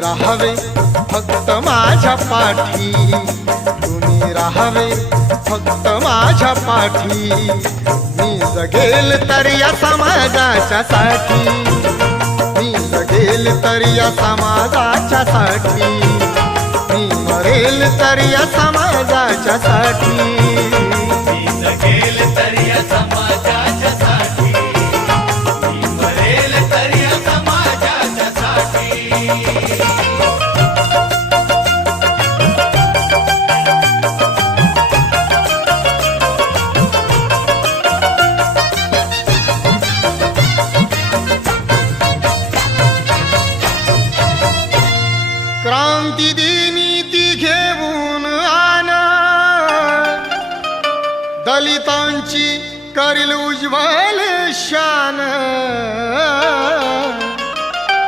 राहावे फक्त माझ्या पाठी, तुम्ही राहावे फक्त माझ्या पाठी. मी जगेल तर या समाजाच्या साठी, मी जगेल तर या समाजाच्या साठी, मी मरेल तर या समाजाच्या साठी. मी जगेल तर या समाजाच्या साठी, मी मरेल तर या समाजाच्या साठी. क्रांती दिनी ती घेऊन आण, दलितांची करील उज्ज्वल शान.